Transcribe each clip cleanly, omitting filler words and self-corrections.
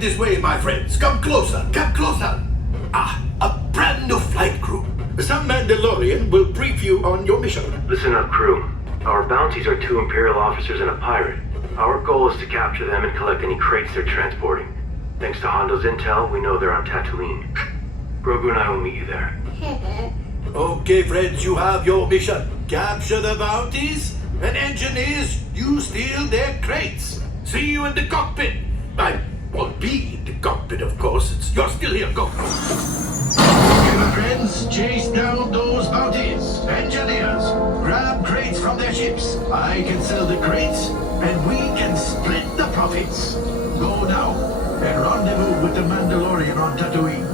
this way, my friends. Come closer, come closer. Ah, a brand new flight crew. Some Mandalorian will brief you on your mission. Listen up, crew. Our bounties are 2 Imperial officers and a pirate. Our goal is to capture them and collect any crates they're transporting. Thanks to Hondo's intel, we know they're on Tatooine. Grogu and I will meet you there. Okay, friends, you have your mission. Capture the bounties, and engineers, you steal their crates. See you in the cockpit. I won't be in the cockpit, of course. You're still here. Go. Okay, my friends, chase down those bounties. Engineers, grab crates from their ships. I can sell the crates, and we can split the profits. Go now, and rendezvous with the Mandalorian on Tatooine.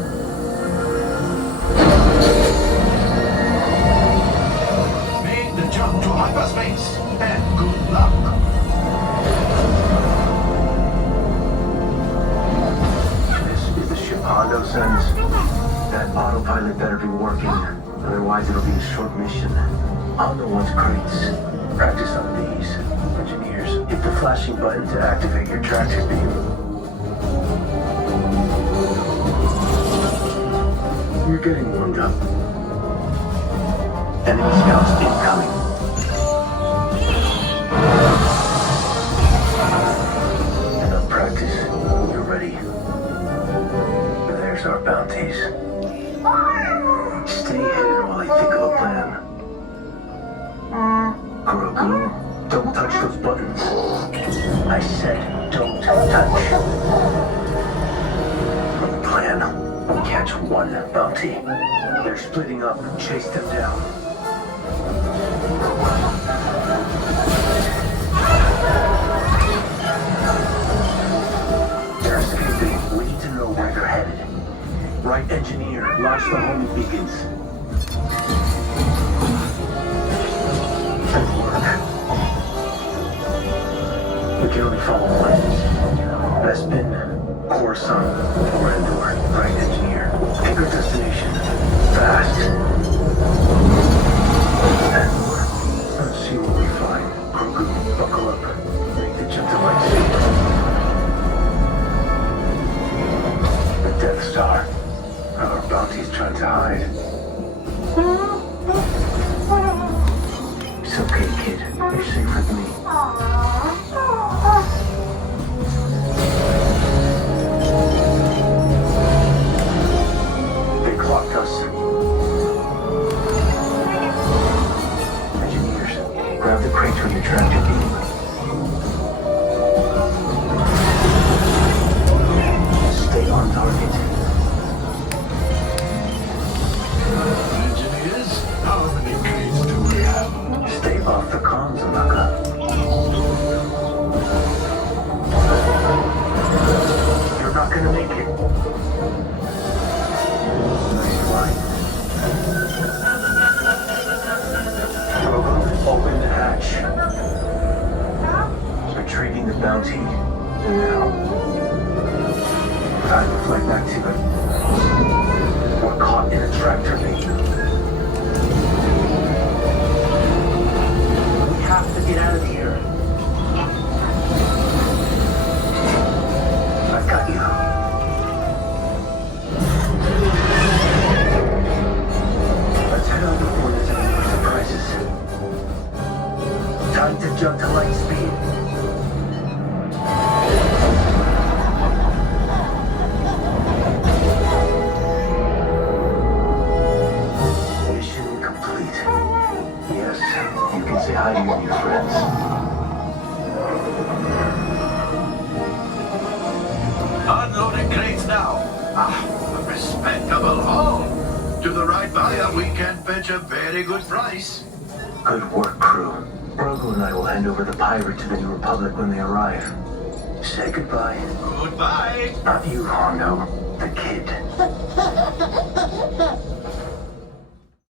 Make the jump to hyperspace, and good luck. This is the ship Hondo sends. That autopilot better be working, otherwise it'll be a short mission. Hondo wants crates. Practice on these. Engineers, hit the flashing button to activate your tractor beam. You're getting warmed up. Enemy scouts incoming. Enough practice. You're ready. There's our bounties. Stay hidden while I think of a plan. Grogu, don't touch those buttons. I said don't touch. Plan. We'll catch one bounty. They're splitting up. Chase them down. They're escaping. We need to know where they're headed. Right, engineer. Launch the homing beacons. Good work. We can only follow one. Bespin, Coruscant, or Endor. Right, engineer. Pick our destination. Fast. Endor. Let's see what we find. Grogu, buckle up. Make the jump to light speed. The Death Star. Our bounty's trying to hide. It's okay, kid. You're safe with me. They clocked us. Engineers, grab the crates from your tractor beam. Stay on target. Engineers, how many crates do we have? Stay off the comms, Amaka. You're not gonna make it. Nice flight. Grogu, open the hatch. Retrieving the bounty. Now. Time to fly back to it. We're caught in a tractor beam. We have to get out of here. I got you. Let's head on before there's any more surprises. Time to jump to light speed. Mission complete. Yes, you can say hi to your new friends. Unloading crates now. Ah, a respectable haul. To the right buyer, we can fetch a very good price. Good work, crew. Grogu and I will hand over the pirate to the New Republic when they arrive. Say goodbye. Goodbye. Not you, Hondo. The kid.